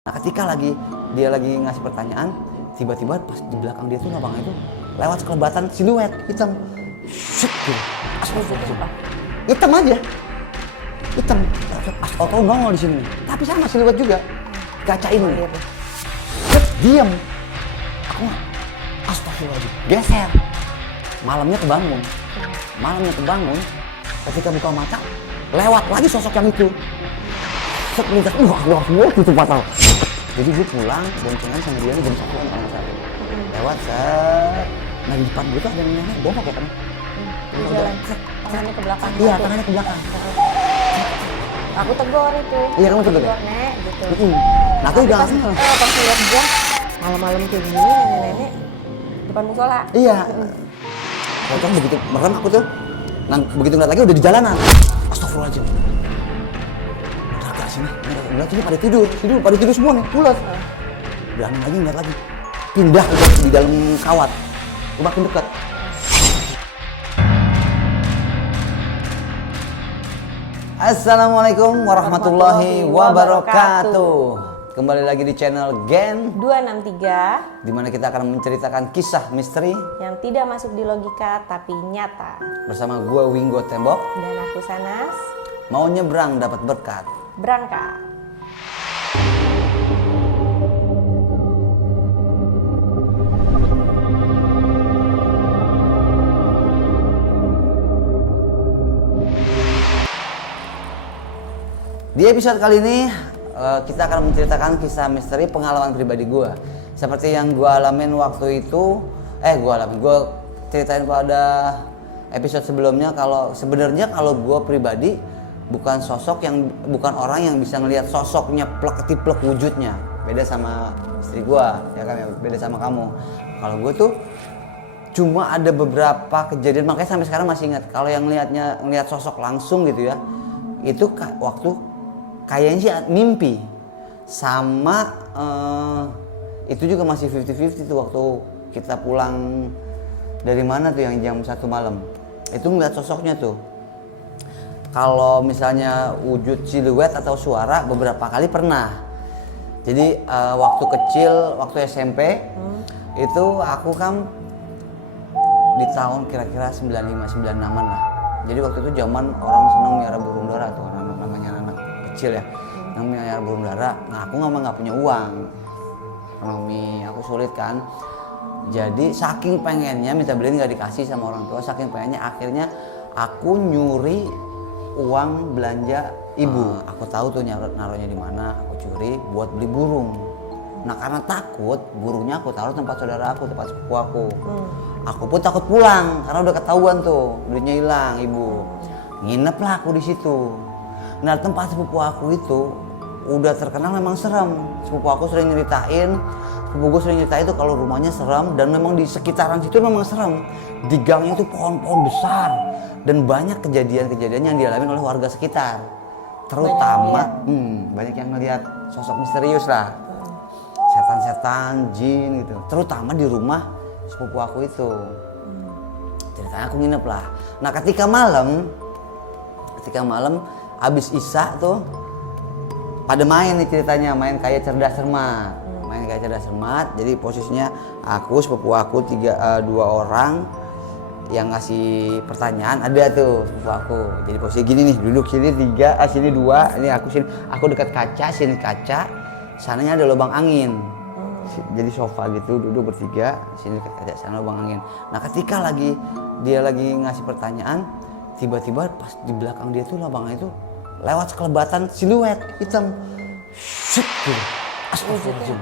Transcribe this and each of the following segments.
Nah ketika dia lagi ngasih pertanyaan, tiba-tiba pas di belakang dia tuh abangnya itu lewat sekelebatan siluet hitam. Shit gitu. Hitam aja. Hitam. Auto nongol di sini. Tapi sama siluet juga. Kaca ini. Shit, diam. Aku astagfirullahaladzim. Geser. Malamnya kebangun. Ketika buka mata, lewat lagi sosok yang itu. Set lintas, gitu fatal. Jadi gue pulang, boncengan sama dia jam 1 kalau nggak salah. Lewat set. Nah di depan gue tuh ada nenek, gue pakai kan. Di jalan, tangannya ke belakang. Iya, tangannya ke belakang. Aku tegur itu. Iya, kamu tegur ya? Nek, gitu. Nah aku udah pas lihat dia malam-malam kayak gini nenek-nenek depan musola. Iya. Pocong begitu merem aku tuh. Nah begitu ngeliat lagi udah di jalanan. Astagfirullahaladzim. Udah sini. Ngeliat sini pada tidur semua nih, pulas. Berani lagi ngeliat lagi. Pindah udah di dalam kawat. Gue makin dekat. Assalamualaikum warahmatullahi wabarakatuh. Kembali lagi di channel Gen 263, di mana kita akan menceritakan kisah misteri yang tidak masuk di logika tapi nyata. bersama gua Winggo Tembok. Dan aku Sanas. Mau nyebrang dapat berkat. Berangkat. Di episode kali ini kita akan menceritakan kisah misteri pengalaman pribadi gue. Seperti yang gue alamin waktu itu, gue ceritain pada episode sebelumnya kalau sebenarnya kalau gue pribadi bukan orang yang bisa ngelihat sosoknya plek-tiplek wujudnya. Beda sama istri gue, ya kan, beda sama kamu. Kalau gue tuh cuma ada beberapa kejadian, makanya sampai sekarang masih ingat kalau yang ngelihat sosok langsung gitu ya. Itu waktu kayaknya sih mimpi sama itu juga masih 50-50 tuh waktu kita pulang dari mana tuh yang jam 1 malam itu ngeliat sosoknya tuh. Kalau misalnya wujud siluet atau suara beberapa kali pernah. Jadi waktu kecil, waktu SMP itu aku kan di tahun kira-kira 95-96an lah. Jadi waktu itu zaman orang seneng miara burung dara tuh, namanya anak kecil ya, yang miara burung dara. Nah aku nggak punya uang, ekonomi aku sulit kan. Jadi saking pengennya minta beliin nggak dikasih sama orang tua, saking pengennya akhirnya aku nyuri uang belanja ibu. Aku tahu tuh naruhnya di mana, aku curi buat beli burung. Nah karena takut burungnya aku taruh tempat saudara aku, tempat sepupu aku. Aku pun takut pulang karena udah ketahuan tuh duitnya hilang ibu. Nginep lah aku di situ. Nah tempat sepupu aku itu udah terkenal memang serem. Sepupu gue sering nyeritain tuh kalau rumahnya serem dan memang di sekitaran situ memang serem. Di gangnya tuh pohon-pohon besar dan banyak kejadian-kejadian yang dialami oleh warga sekitar. Terutama banyak yang ngelihat sosok misterius lah, setan-setan, jin gitu. Terutama di rumah sepupu aku itu. Ceritanya aku nginep lah. Nah ketika malam habis isya tuh pada main nih ceritanya, main kayak cerdas cermat. Jadi posisinya aku, sepupu aku, 2 orang yang ngasih pertanyaan ada tuh sepupu aku. Jadi posisi gini nih, duduk sini 3, sini 2, ini aku sini, aku dekat kaca, sini kaca, sananya ada lubang angin. Jadi sofa gitu, duduk bertiga, sini dekat kaca, sana lubang angin. Nah ketika dia lagi ngasih pertanyaan, tiba-tiba pas di belakang dia tuh lubangnya itu lewat sekelebatan siluet hitam. Shit gitu. Astagfirullahaladzim.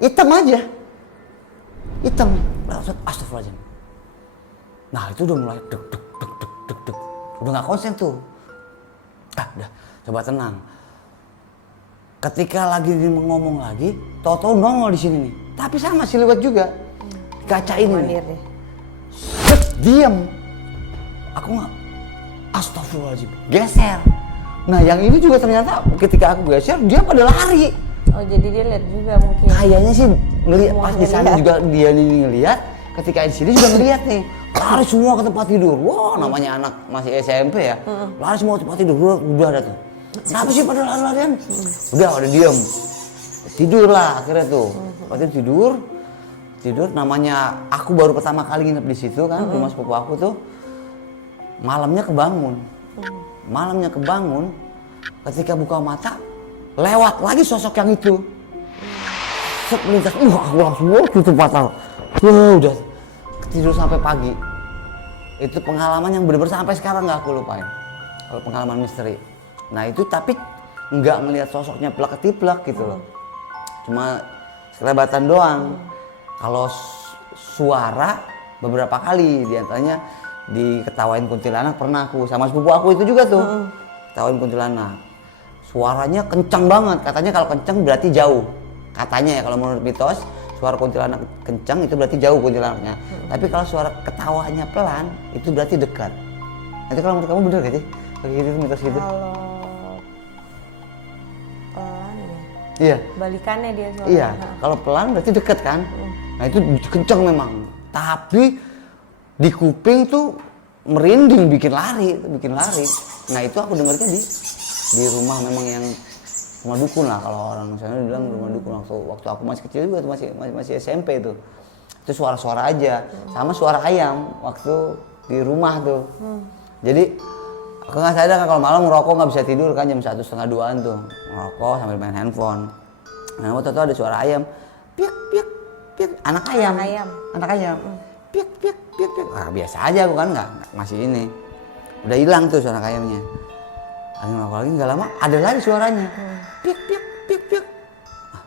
Hitam aja. Hitam. Astagfirullahaladzim. Nah itu udah mulai deg. Udah gak konsen tuh. Udah, coba tenang. Ketika lagi dia ngomong lagi, tau-tau nongol di sini nih. Tapi sama siluet juga. Kaca ini nih. Set, diam. Aku nggak. Astagfirullahaladzim. Geser. Nah yang ini juga ternyata ketika aku geser dia pada lari. Oh jadi dia lihat juga mungkin. Kayaknya sih ngelihat pas di sana juga dia nih ngelihat. Ketika di sini juga ngelihat nih. Lari semua ke tempat tidur. Wah namanya anak masih SMP ya. Lari semua ke tempat tidur. Udah ada tuh. Kenapa sih pada lari-larian? Udah diem. tidur lah akhirnya tuh. Waktu itu tidur namanya aku baru pertama kali nginep di situ kan, rumah sepupu aku tuh. Malamnya kebangun, ketika buka mata lewat lagi sosok yang itu. Set melintas, aku langsung tutup mata. Udah tidur sampai pagi. Itu pengalaman yang bener-bener sampai sekarang nggak aku lupain. Kalau pengalaman misteri. Nah itu tapi nggak ngelihat sosoknya plak ketiplak gitu loh. Cuma kelebatan doang. Kalau suara beberapa kali, diantaranya diketawain kuntilanak pernah aku sama sepupu aku itu juga tuh. Ketawain kuntilanak. Suaranya kencang banget. Katanya kalau kencang berarti jauh. Katanya ya kalau menurut mitos, suara kuntilanak kencang itu berarti jauh kuntilanaknya. Tapi kalau suara ketawanya pelan itu berarti dekat. Nanti kalau menurut kamu bener gak sih? Kayak gitu mitos gitu. Kalau pelan ya. Iya. Balikannya dia suaranya. Iya. Kalau pelan berarti dekat kan? Nah itu kencang memang. Tapi di kuping tuh merinding, bikin lari. Nah itu aku dengarnya di rumah memang yang rumah dukun lah, kalau orang sana bilang rumah dukun. Waktu aku masih kecil juga tuh, masih SMP tuh. Itu suara-suara aja, sama suara ayam waktu di rumah tuh. Jadi aku nggak sadar kan kalau malam ngerokok nggak bisa tidur kan, jam 1:30, 2-an tuh ngerokok sambil main handphone. Nah waktu itu ada suara ayam, piak piak piak, anak ayam. Piak piak piak piak. Ah, biasa aja aku kan nggak masih ini. Udah hilang tuh suara ayamnya. Lagi ngerokok lagi nggak lama ada lagi suaranya. Piak piak piak piak. Ah,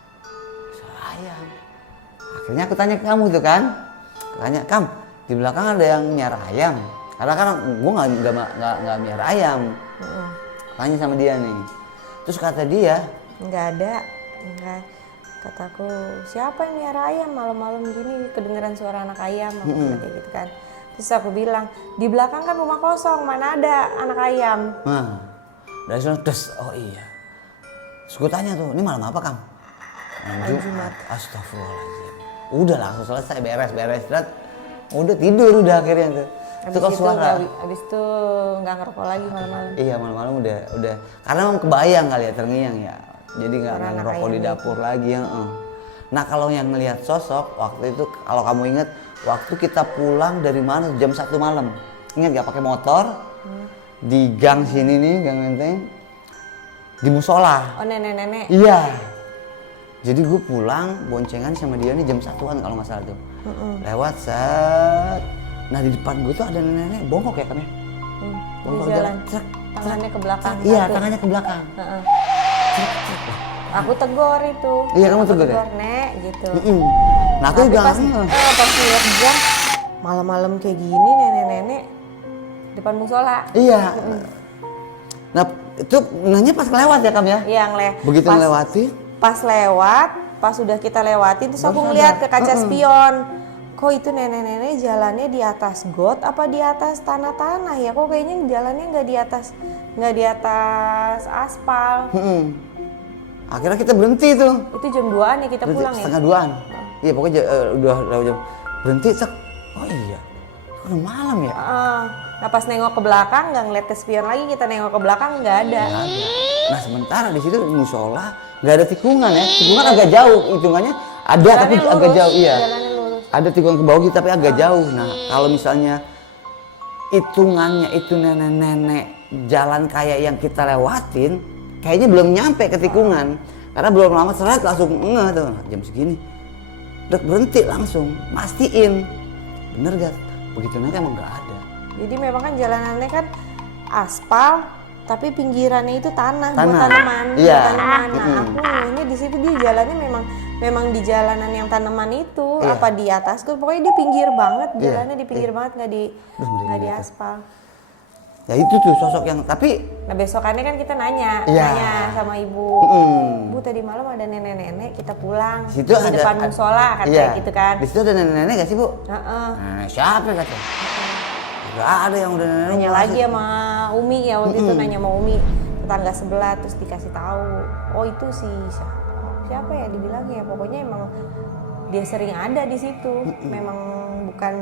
suara ayam. Akhirnya aku tanya ke kamu tuh kan. Tanya, "Kam, di belakang ada yang miara ayam?" Karena kan gue nggak miara ayam. Tanya sama dia nih. Terus kata dia, Nggak ada. Enggak. Kataku, siapa yang miara ayam malam-malam gini kedengeran suara anak ayam, aku bilang kayak gitu kan. Terus aku bilang, di belakang kan rumah kosong, mana ada anak ayam. nah dari sana des, oh iya. Terus gue tanya tuh, ini malam apa Kam? Jumat. Astagfirullahaladzim. Udah langsung selesai, beres. Udah tidur udah akhirnya tuh. Itu kalau suara. Abis itu nggak ngerokok lagi malam-malam. Iya malam-malam udah. Karena emang kebayang kali ya, terngiang ya. Jadi nggak ngerokok di dapur lagi ya. Nah kalau yang ngelihat sosok waktu itu, kalau kamu ingat, waktu kita pulang dari mana jam 1 malam. Ingat gak pakai motor? Di gang sini nih, gang Menteng. Di musola. Oh nenek-nenek. Iya. Jadi gue pulang boncengan sama dia nih jam 1-an kalau nggak salah tuh. Lewat set. Nah di depan gue tuh ada nenek-nenek bongkok ya kan ya. Bongkok jalan. Tangannya ke belakang. Iya tangannya ke belakang. Aku tegur itu. Iya kamu tegur ya? Nek gitu. Nah aku juga pas lihat jam malam-malam kayak gini nenek-nenek depan musola. Iya. Nah itu nanya pas lewat ya Kam ya? Iya begitu melewati. Pas lewat, pas sudah kita lewatin terus aku ngeliat ke kaca spion. Kok itu nenek-nenek jalannya di atas got apa di atas tanah-tanah ya? Kok kayaknya jalannya nggak di atas aspal. Akhirnya kita berhenti tuh. Itu jam 2-an ya kita pulang ya? Setengah 2-an. Iya pokoknya udah jam. Berhenti cek. Oh iya. Udah malam ya? Nah pas nengok ke belakang nggak ngeliat ke spion lagi, kita nengok ke belakang nggak ada. Nah sementara di situ musola nggak ada tikungan ya. Tikungan agak jauh hitungannya. Ada jalannya tapi lurus, agak jauh iya. Ada tikungan ke bawah gitu tapi agak jauh. Nah kalau misalnya hitungannya itu nenek-nenek jalan kayak yang kita lewatin, kayaknya belum nyampe ke tikungan. Karena belum lama seret langsung ngeh tuh, jam segini. Udah berhenti langsung, mastiin. Bener gak? Begitu nanti emang gak ada. Jadi memang kan jalanannya kan aspal, tapi pinggirannya itu tanah. Buat tanaman. Iya. Buat tanaman. Nah aku ini di situ dia jalannya memang di jalanan yang tanaman itu, apa di atas tuh, pokoknya di pinggir banget, jalannya di pinggir banget, nggak di aspal. Ya itu tuh sosok yang tapi. Nah besokannya kan kita nanya sama ibu, Bu tadi malam ada nenek-nenek kita pulang di depan musola katanya gitu kan. Di situ ada nenek-nenek gak sih Bu? Nah, siapa kata? Gak ada yang udah nenek. Nanya lagi sama Umi ya waktu itu, nanya sama Umi tetangga sebelah, terus dikasih tahu, oh itu si siapa ya dibilangnya, pokoknya emang dia sering ada di situ, memang bukan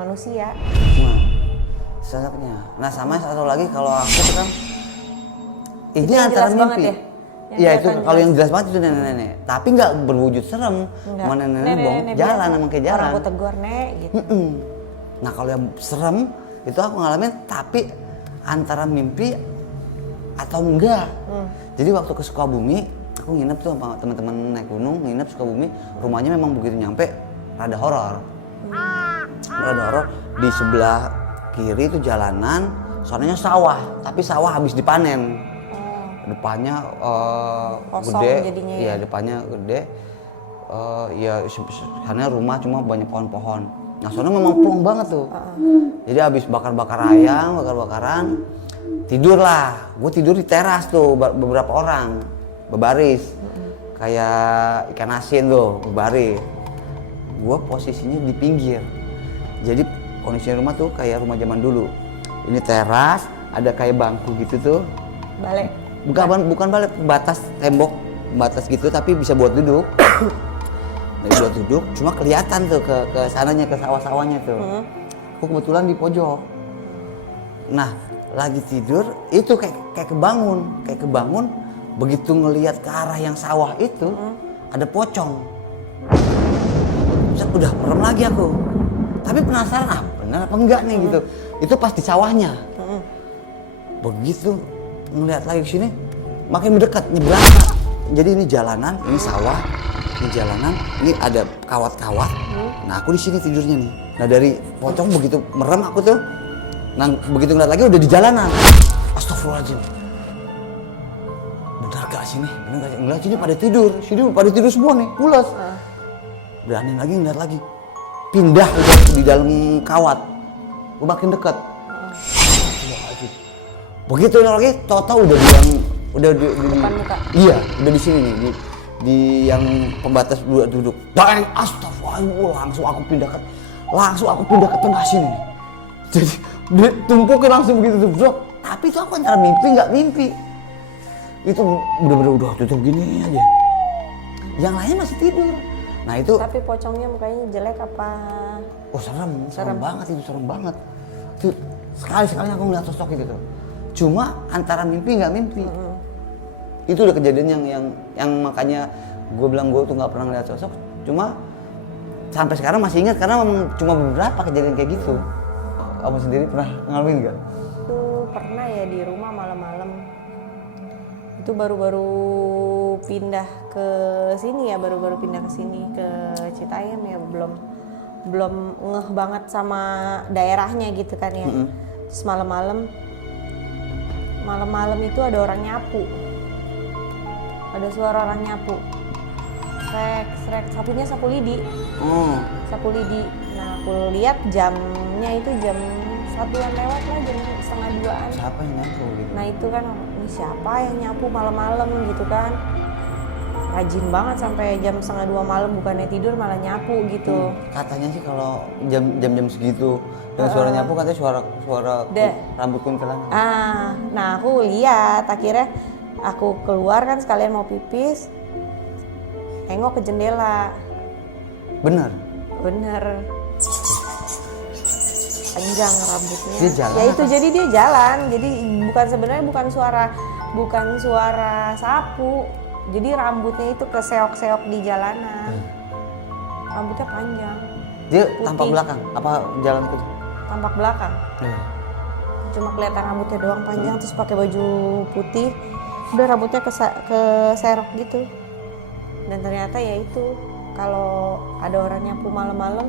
manusia. Sosoknya. Nah sama satu lagi kalau aku tuh kan ini itu antara mimpi. Banget ya? Iya itu kalau yang jelas banget itu nenek-nenek. Tapi nggak berwujud serem. Sama nenek-nenek bohong jalan, emang kayak jalan. Orang gue tegur nek gitu. Nah kalau yang serem itu aku ngalamin tapi antara mimpi atau enggak. Jadi waktu ke Sukabumi aku nginep tuh sama teman-teman naik gunung, nginep Sukabumi, rumahnya memang begitu nyampe rada horor. Rada horor, di sebelah kiri itu jalanan, soalnya sawah, tapi sawah habis dipanen. Depannya Kosong gede, jadinya ya ya? depannya gede, ya karena rumah cuma banyak pohon-pohon. Nah soalnya memang plong banget tuh, jadi habis bakar-bakar ayam, bakar-bakaran, tidurlah. Gue tidur di teras tuh, beberapa orang berbaris, kayak ikan asin tuh berbaris. Gue posisinya di pinggir, jadi kondisi rumah tuh kayak rumah zaman dulu. Ini teras, ada kayak bangku gitu tuh. Balik. Bukan balik, batas tembok, batas gitu tapi bisa buat duduk. Nah, buat duduk, cuma kelihatan tuh ke sananya, ke sawah-sawahnya tuh. Aku kebetulan di pojok. Nah, lagi tidur itu kayak kebangun, begitu ngelihat ke arah yang sawah itu ada pocong. Terus udah merem lagi aku. Tapi penasaran benar apa enggak nih gitu. Itu pas di sawahnya. Begitu ngelihat lagi ke sini makin mendekat nyebrang. Jadi ini jalanan, ini sawah, ini jalanan, ini ada kawat-kawat. Nah, aku di sini tidurnya nih. Nah, dari pocong begitu merem aku tuh. Nah, begitu ngeliat lagi udah di jalanan. Astagfirullahaladzim. Benar gak sini? Benar gak sih? Ngeliat sini pada tidur semua nih, pulas. Berani lagi ngeliat lagi. Pindah di dalam kawat. Gue makin dekat. Begitu lagi, total udah di depan muka. Iya, udah di sini nih, di yang pembatas duduk. Bang, astagfirullah, langsung aku pindah ke tengah sini nih. Jadi ditumpukin langsung begitu tuh, bro. Tapi itu aku antara mimpi nggak mimpi. Itu bener-bener udah tutup gini aja. Yang lainnya masih tidur. Nah itu. Tapi pocongnya mukanya jelek apa? Oh serem banget itu, serem banget. Itu sekali-sekali aku ngeliat sosok itu tuh. Cuma antara mimpi nggak mimpi. Itu udah kejadian yang makanya gue bilang gue tuh nggak pernah ngeliat sosok. Cuma sampai sekarang masih ingat karena cuma beberapa kejadian kayak gitu. Kamu sendiri pernah ngalamin nggak? Itu pernah ya di rumah malam-malam. Itu baru-baru pindah ke sini ya, ke Citayam ya, belum ngeh banget sama daerahnya gitu kan ya. Terus malam-malam itu ada orang nyapu. Ada suara orang nyapu. Srek, sapunya sapu lidi. Sapu lidi. Nah, aku lihat jamnya itu jam 1-an lewat lah, jam 1:30-an. Siapa yang nyapu gitu? Nah itu kan, ini siapa yang nyapu malam-malam gitu kan. Rajin banget sampai jam 1:30 malam, bukannya tidur malah nyapu gitu. Katanya sih kalau jam-jam segitu dengan suara nyapu katanya suara rambut kuntilanak. Nah aku lihat, akhirnya aku keluar kan sekalian mau pipis, nengok ke jendela. Bener. Panjang rambutnya. Dia jalan ya itu, jadi dia jalan. Jadi sebenarnya bukan suara sapu. Jadi rambutnya itu keseok-seok di jalanan. Rambutnya panjang. Dia putih. tampak belakang apa jalan itu? Tampak belakang. Cuma kelihatan rambutnya doang panjang, terus pakai baju putih. Udah rambutnya keserok gitu. Dan ternyata ya itu, kalau ada orang nyapu malam-malam,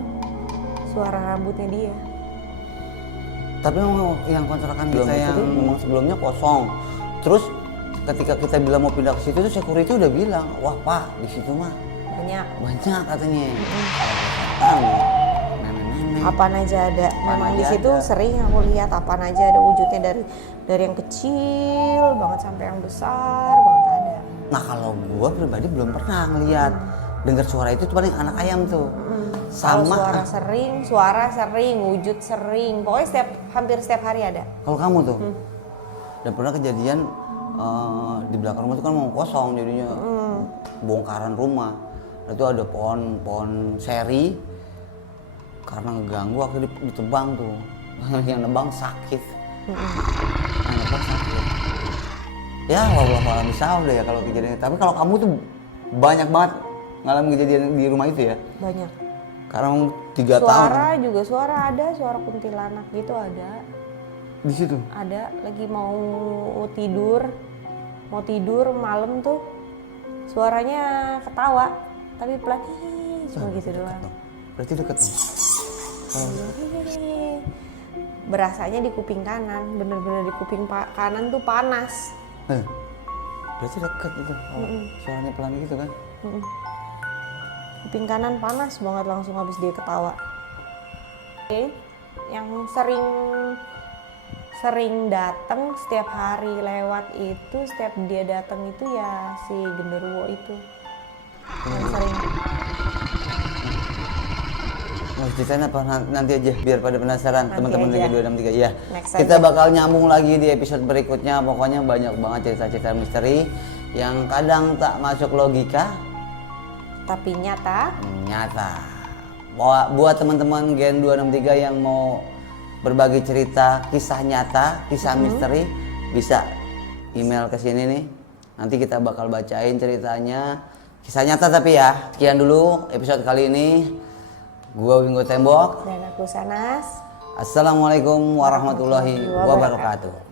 suara rambutnya dia. Tapi memang yang kontrakan kita yang memang sebelumnya kosong. Terus ketika kita bilang mau pindah ke situ tuh security udah bilang, wah pak di situ mah banyak katanya. Nenek-nenek. Apaan aja ada. Memang di situ sering aku lihat apaan aja ada wujudnya, dari yang kecil banget sampai yang besar banget ada. Nah kalau gua pribadi belum pernah ngeliat dengar suara itu paling anak ayam tuh. Sama suara sering, wujud sering. Pokoknya hampir setiap hari ada. Kalau kamu tuh. Dan pernah kejadian di belakang rumah itu kan mau kosong jadinya bongkaran rumah. Itu ada pohon seri, karena ngeganggu akhirnya ditebang tuh. Yang nebang sakit. Yang nebang sakit. Ya wallahu a'lam bishawab deh ya kalau kejadian. Tapi kalau kamu tuh banyak banget ngalamin kejadian di rumah itu ya? Banyak. Karena 3 tahun. Suara juga, suara ada, suara kuntilanak gitu ada. Di situ? Ada, lagi mau tidur malam tuh suaranya ketawa, tapi pelan, cuma gitu doang. Berarti deket dong? Berasanya di kuping kanan, bener-bener di kuping kanan tuh panas. Berarti deket itu, suaranya pelan gitu kan? Kuping kanan panas banget langsung habis dia ketawa. Yang sering datang setiap hari lewat itu, setiap dia datang itu ya si genderuwo itu yang sering. Mau ceritain apa nanti aja biar pada penasaran teman-teman Liga 263 ya. Kita aja. bakal nyambung lagi di episode berikutnya. Pokoknya banyak banget cerita-cerita misteri yang kadang tak masuk logika Tapi nyata. Buat teman-teman Gen 263 yang mau berbagi cerita kisah nyata, kisah misteri, bisa email ke sini nih. Nanti kita bakal bacain ceritanya. Kisah nyata tapi ya. Sekian dulu episode kali ini. Gua Wingo Tembok Dan aku Sanas. Assalamualaikum warahmatullahi wabarakatuh.